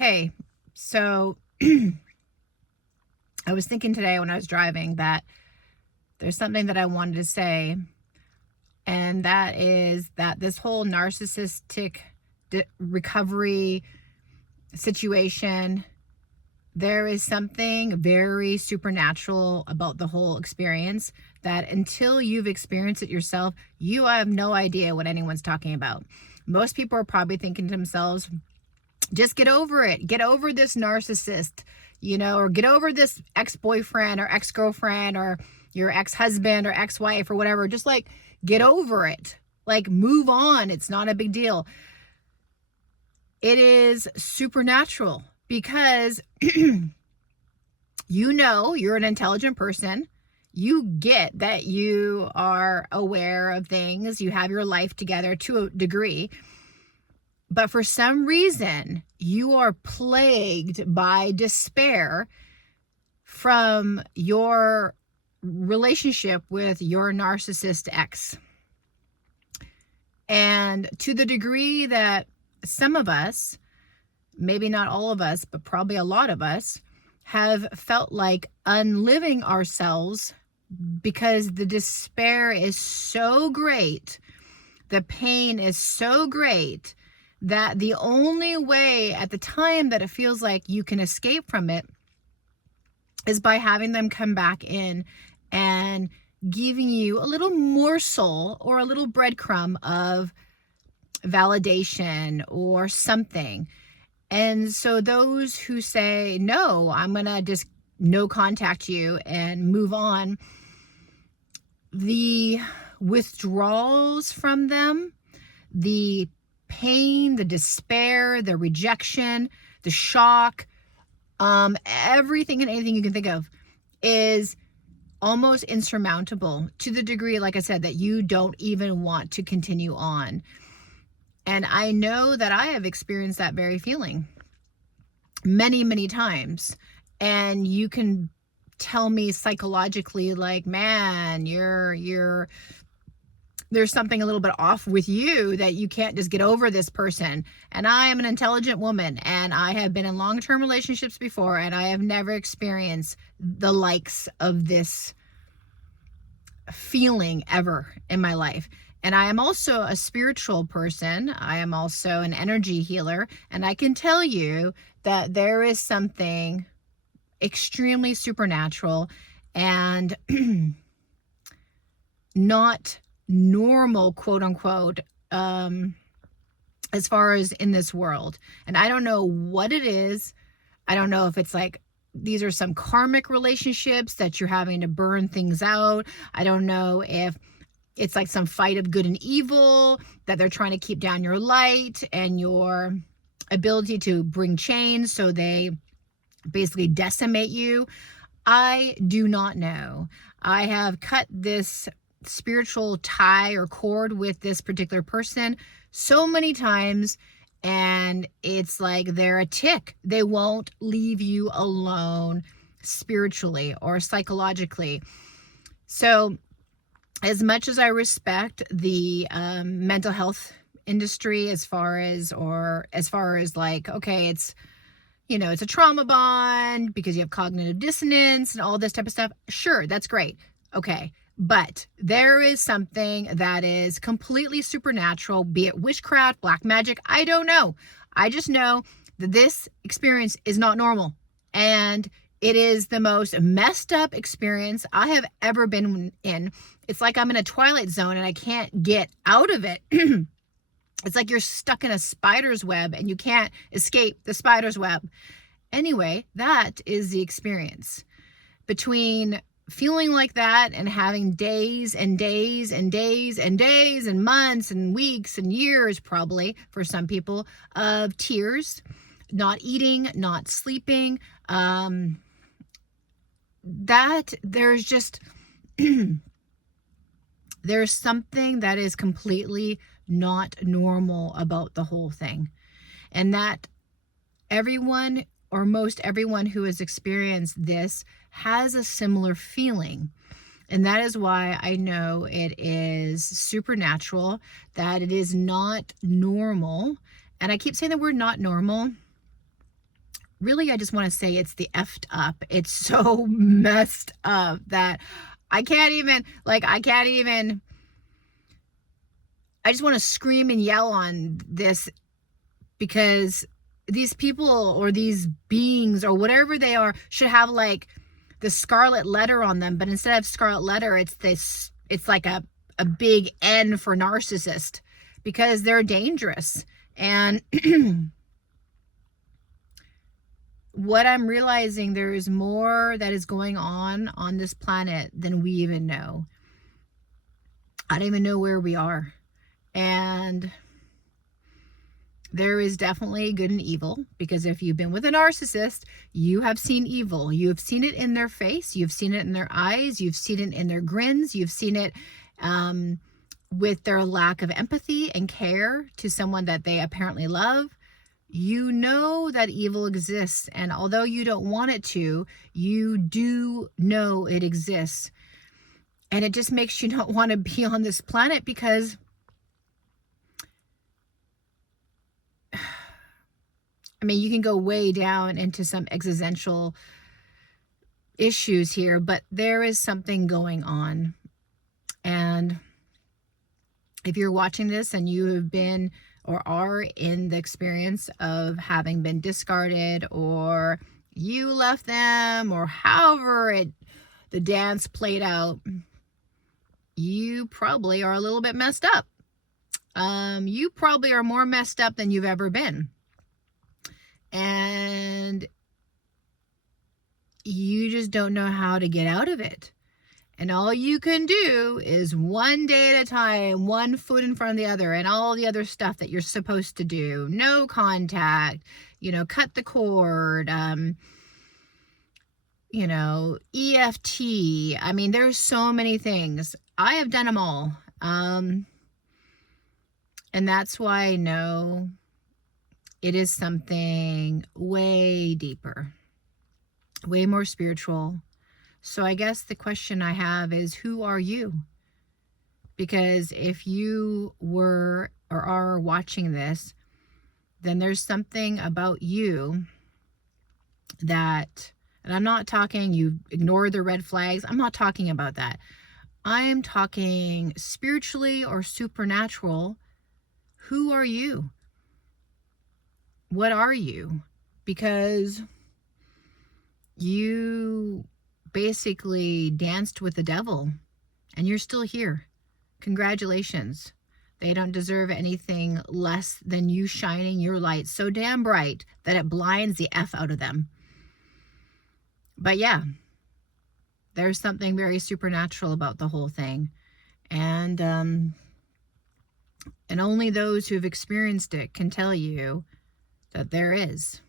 Hey, so I was thinking today when I was driving that there's something that I wanted to say, and that is that this whole narcissistic recovery situation, there is something very supernatural about the whole experience that until you've experienced it yourself, you have no idea what anyone's talking about. Most people are probably thinking to themselves, just get over it. Get over this narcissist, or get over this ex-boyfriend or ex-girlfriend or your ex-husband or ex-wife or whatever. Just like get over it. Like move on. It's not a big deal. It is supernatural because you're an intelligent person. You get that you are aware of things. You have your life together to a degree. But for some reason, you are plagued by despair from your relationship with your narcissist ex. And to the degree that some of us, maybe not all of us, but probably a lot of us, have felt like unliving ourselves because the despair is so great, the pain is so great, that the only way at the time that it feels like you can escape from it is by having them come back in and giving you a little morsel or a little breadcrumb of validation or something. And so those who say, no, I'm going to just no contact you and move on, the withdrawals from them, the pain, the despair, the rejection, the shock, everything and anything you can think of is almost insurmountable to the degree, like I said, that you don't even want to continue on. And I know that I have experienced that very feeling many, many times. And you can tell me psychologically, like, man, there's something a little bit off with you that you can't just get over this person. And I am an intelligent woman and I have been in long-term relationships before and I have never experienced the likes of this feeling ever in my life. And I am also a spiritual person. I am also an energy healer. And I can tell you that there is something extremely supernatural and not normal, quote unquote, as far as in this world. And I don't know what it is. I don't know if it's like these are some karmic relationships that you're having to burn things out. I don't know if it's like some fight of good and evil that they're trying to keep down your light and your ability to bring change, so they basically decimate you. I do not know. I have cut this spiritual tie or cord with this particular person so many times, and it's like they're a tick. They won't leave you alone spiritually or psychologically. So as much as I respect the mental health industry as far as like, okay, it's a trauma bond because you have cognitive dissonance and all this type of stuff. Sure, that's great. Okay. But there is something that is completely supernatural, be it witchcraft, black magic. I don't know. I just know that this experience is not normal. And it is the most messed up experience I have ever been in. It's like I'm in a twilight zone and I can't get out of it. It's like you're stuck in a spider's web and you can't escape the spider's web. Anyway, that is the experience. Between feeling like that and having days and days and days and days and months and weeks and years, probably for some people, of tears, not eating, not sleeping, that there's just there's something that is completely not normal about the whole thing. And that everyone, or most everyone who has experienced this, has a similar feeling. And that is why I know it is supernatural, that it is not normal. And I keep saying the word not normal really, I just want to say it's the effed up. It's so messed up that I can't even, like, I just want to scream and yell on this, because these people or these beings or whatever they are should have like the scarlet letter on them, but instead of scarlet letter, it's like a big N for narcissist, because they're dangerous. And what I'm realizing, there is more that is going on this planet than we even know. I don't even know where we are. And there is definitely good and evil, because if you've been with a narcissist, you have seen evil. You have seen it in their face. You've seen it in their eyes. You've seen it in their grins. You've seen it with their lack of empathy and care to someone that they apparently love. You know that evil exists. And although you don't want it to, you do know it exists. And it just makes you not want to be on this planet, because I mean, you can go way down into some existential issues here, but there is something going on. And if you're watching this and you have been or are in the experience of having been discarded, or you left them, or however the dance played out, you probably are a little bit messed up. You probably are more messed up than you've ever been. And you just don't know how to get out of it. And all you can do is one day at a time, one foot in front of the other, and all the other stuff that you're supposed to do. No contact, cut the cord, EFT. I mean, there's so many things. I have done them all. And that's why I know it is something way deeper, way more spiritual. So I guess the question I have is, who are you? Because if you were or are watching this, then there's something about you that, and I'm not talking you ignore the red flags. I'm not talking about that. I'm talking spiritually or supernatural. Who are you? What are you? Because you basically danced with the devil and you're still here. Congratulations. They don't deserve anything less than you shining your light so damn bright that it blinds the F out of them. But yeah, there's something very supernatural about the whole thing. And only those who've experienced it can tell you that there is.